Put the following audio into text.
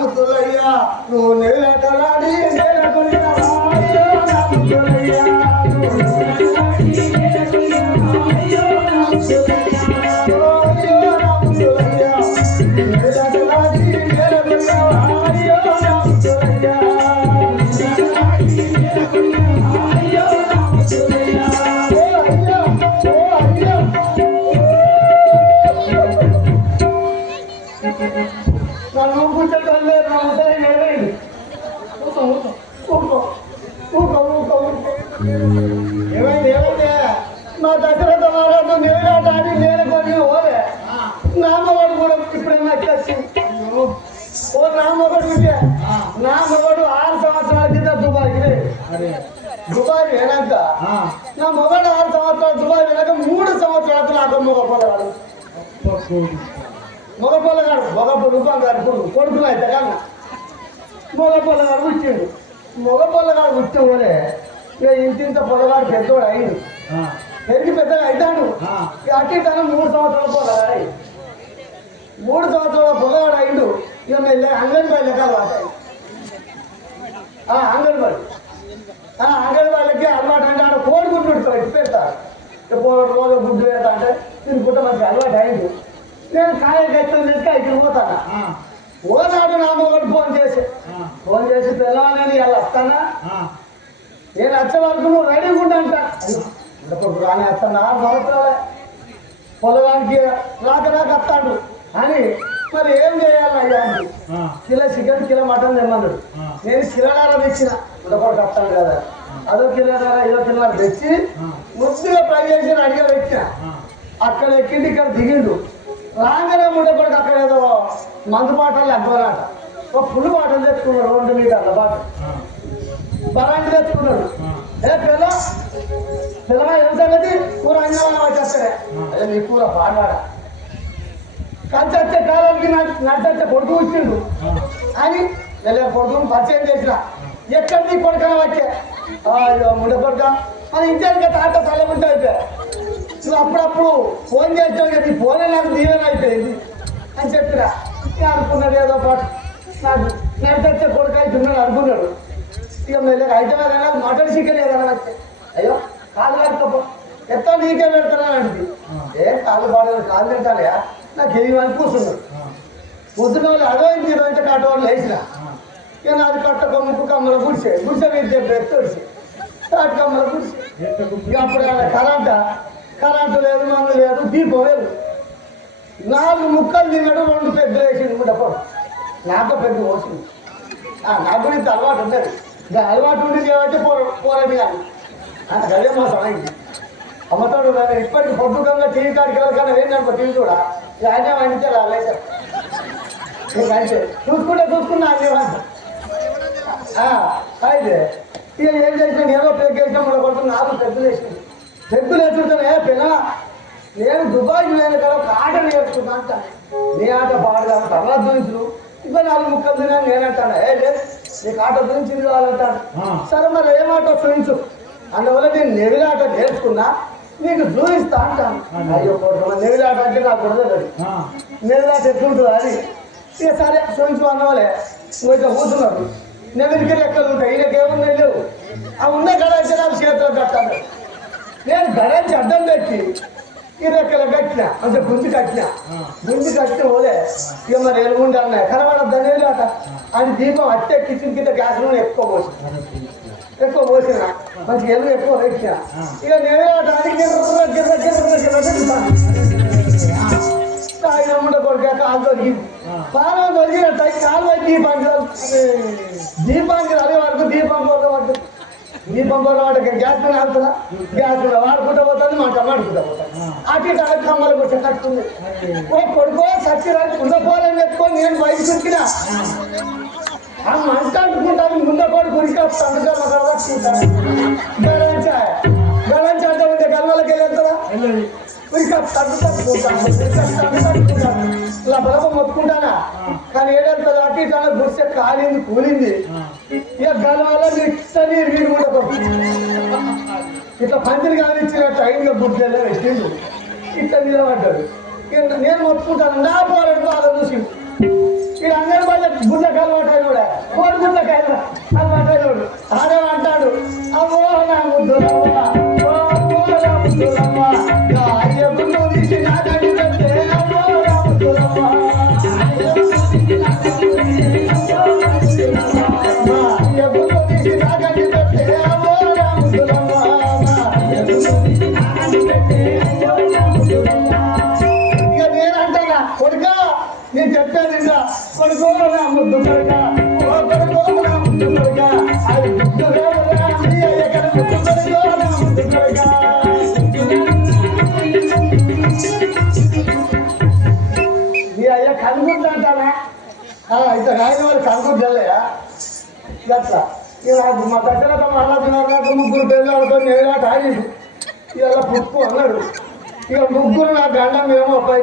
ముద్దులయ్యా నువ్వు నేలటలాడి నేలకొనినావా అయ్యో ఏమైంది ఏమైంది మా దశరథ మహారాజు నేలాట ఆడి నేలకొని ఓలే నామవాడు కూడా ఇప్పుడేమో వచ్చి ఓ నామగడు ఉంటే నామగడు ఆరు సంవత్సరాల కింద దుబాయ్కి దుబాయ్ వేనాక నా మొగడు ఆరు సంవత్సరాలు దుబాయ్ వేనాక మూడు సంవత్సరాలకు నాకు మొగ పొలగాడు మగ పొలగాడు మగ రూపం గారు కొడుకు కొడుకులు అయితే కానీ మగ పొలగాడు పుట్టిండు మగ పొలగాడు పుట్టి పోలే ఇక ఇంతింత పొలగాడు పెద్దోడు అయిండు. పెరిగి పెద్దగా అవుతాడు ఇక అటు ఇటు మూడు సంవత్సరాల పొలగాడు మూడు సంవత్సరాల పొలగాడు అయిండు. ఇక మెల్లె అంగన్వాడి లెక్కలు వాటాయి అంగన్వాడి. అంగన్వాడికి అలవాటు అంటే ఆడ కోడిగుడ్డు ఇచ్చి పెడతారు ఇప్పుడు రోజు గుడ్డు పెడతా అంటే తినుకుంటే మనకి అలవాటు అయింది నేను గట్టం తెచ్చి ఇక్కడ పోతాను? ఓనాడు నా మొగడు ఫోన్ చేసి ఫోన్ చేసి పిల్లవాడిని ఇలా వస్తానా? నేను వచ్చే వరకు నువ్వు రెడీగా ఉంటా అంట. ఇప్పుడు రాని వస్తాను ఆరు సంవత్సరాలే పొలగానికి రాక రాక వస్తాడు అని మరి ఏం చేయాలి అయ్యా అంటే కిలో చికెన్ కిలో మటన్ తెమ్మన్నాడు. నేను కిలోన్నర తెచ్చిన. ఉండకూడదు వస్తాను కదా. అదో కిలోన్నర ఇదో కిలోన్నర తెచ్చి ముద్దుగా ఫ్రై చేసి అడిగా పెట్టిన. అక్కడ ఎక్కింది ఇక్కడ దిగిండు. రాగానే ఉండకూడదు అక్కడ ఏదో మందు బాటలు అబ్బరాట ఒక ఫుల్ బాటలు తెచ్చుకున్నాడు రెండు మీటర్ల బాటలు బరాంటి తెచ్చుకున్నాడు ఏ పిల్ల? పిల్లగా ఏం సంగతి? కూర అంజనా వచ్చేస్తాడే అదే నీ కూర పాడాడ కంచచ్చే కాలానికి నచ్చచ్చే కొడుకు వచ్చిండు అని వెళ్ళే కొడుకుని పరిచయం చేసిన. ఎక్కడ నీ కొడుకన వచ్చే. అయ్యో ముండ కొడుక. మన ఇంటికి తాట తలముంటే అయిపోయా. నువ్వు అప్పుడప్పుడు ఫోన్ చేస్తావు కదా నీ ఫోనే నాకు దీవెన అయిపోయింది అని చెప్పిరా అనుకున్నాడు ఏదో పాటు నాకు నడిచొచ్చే కొడుకు అవుతున్నాడు అనుకున్నాడు. ఇక మెల్లగా అయితే కదా మటన్ చికెన్ ఏదైనా వచ్చే అయ్యో కాలు కట్టుకోపో. ఎత్తా నీకే పెడతానని అంటుంది. ఏ కాలు పాడదు కాలు తింటాలయా నాకు ఏమి అని కూర్చున్నాడు. పొద్దున వాళ్ళు ఇంటి ఇదో ఇంటి కట్ట వాళ్ళు వేసిన ఇక నాది కట్ట కొమ్ముకు కమ్మల గుడిసే. గుడిసే మీద చెప్పి ఎత్తొడిసి కాటు కమ్మల గుడిసే. ఇక అప్పుడు కరెంట. కరెంటు లేదు మందు లేదు దీపం లేదు. నాలుగు ముక్కలు తిన్నాడు రెండు పెద్దలు వేసింది ముడపడు నాకు పెద్ద పోసింది ఆ, నాకు ఇంత అలవాటు ఉండదు. అలవాటు ఉంది కాబట్టి పోర పోరది కానీ అంత కదే మా సమయం అమ్మతోడు కదా ఇప్పటికి పొద్దుకంగా టీవీ కాడికి వెళ్ళకన్నా ఏంటనుకో టీవీ కూడా ఇక ఆయనే వాడితే రాలేసారు చూసుకుంటే చూసుకున్నా అదే అయితే ఇక ఏం చేసిన ఏదో పెగ్ వేసిన మన కొడుకు నాకు పెద్దలు వేసింది. పెద్దలు వేస్తుంటానే పిల్ల నేను దుబాయ్ నేను కదా ఒక ఆట నేర్చుకున్నా అంట నీ ఆట పాడగా తర్వాత చూసులు ఇంకా నాలుగు ముక్కలు తిన్నాను నేనంటాను. ఏ లేదు. నీకు ఆట చూపించింది కావాలంటాను సరే మరి ఏం ఆట చూపించు అందువల్ల నేను నెవిలాట నేర్చుకున్నా. నీకు చూపిస్తా అంటాను అయ్యో కొడుకు నెవిలాట అంటే నాకు కుదరదు నెవిలాట ఎట్లుంటుంది అది. ఇక సరే చూపించు అన్నవాళ్ళే నువ్వు ఇట్లా కూర్చున్నారు నెవిలికి లెక్కలు ఉంటాయి ఈయనకి ఏముంది లేవు ఆ ఉన్న గడ అయితే నాకు చేతిలో కట్టాను నేను గడంచి అడ్డం పెట్టి ఈ కట్టిన అంటే గుంజి కట్టిన గుంజి కట్టిన పోలే. ఇక మరి ఎలుగుండా అన్నాయి కనబడద్దని వెళ్ళాట అని దీపం అట్టే కిచెన్ కింద గ్యాస్ నూనె ఎక్కువ పోసిన ఎక్కువ పోసిన మంచి ఎలుగు ఎక్కువ పెట్టిన? ఇక నేను వెళ్ళటానికి గిర్ర గిర్ర గిర్ర గిర్ర తిరుగుతాను ఆయన అమ్మట కొడుకు కాలు దొరికింది పానం దొరికినట్టు కాలు వచ్చి దీపానికి దీపానికి అదే వరకు దీపం పోతే దీపం పోతే గ్యాస్ మీద ఆడుతుందా? గ్యాస్ మీద వాడుకుంటా పోతుంది మాట వాడుకుంటా పోతాను అటు ఇటు అటు కమ్మలు కొట్టి కట్టుకుంది ఓ కొడుకో సచ్చిరాజు ఉండపోలని ఎత్తుకొని నేను బయట చుట్టినా ఆ మంట అంటుకుంటాను ముందు కొడుకు ఉరికి వస్తాను ఇలా బలపం మొత్తుకుంటానా కానీ ఏడంతా అటు ఇటు అలా గుడిసె కాలింది కూలింది ఇక దాని వల్ల ఇట్లా నీరు కూడా ఇట్లా పందిరి కానిచ్చిన టైంలో గుడ్డెల్లో పెట్టిండు ఇట్లా నిలబడ్డాడు ఇక నేను మొత్తుకుంటాను నా పోరాడు బాగా చూసి ఈ అంగన్వాడీ గుండెకి అలవాటు కూడా నేను చెప్పాను నిన్న కొడుకో నా ముద్దు కొడుక ఓ కొడుకో నా ముద్దు కొడుక అది ముద్దు కొడుకో నా ముద్దు కొడుక. నీ అయ్య కనుకుంటాంటానా ఇక కనుకుంటలేయా నాకు మా దగ్గర అన్నది ముగ్గురు పెళ్ళి ఆడుకొని నేను ఆడిండు. ఇలా పుప్పు అన్నాడు. ఇక ముగ్గురు నా గండం ఏమో అబ్బాయి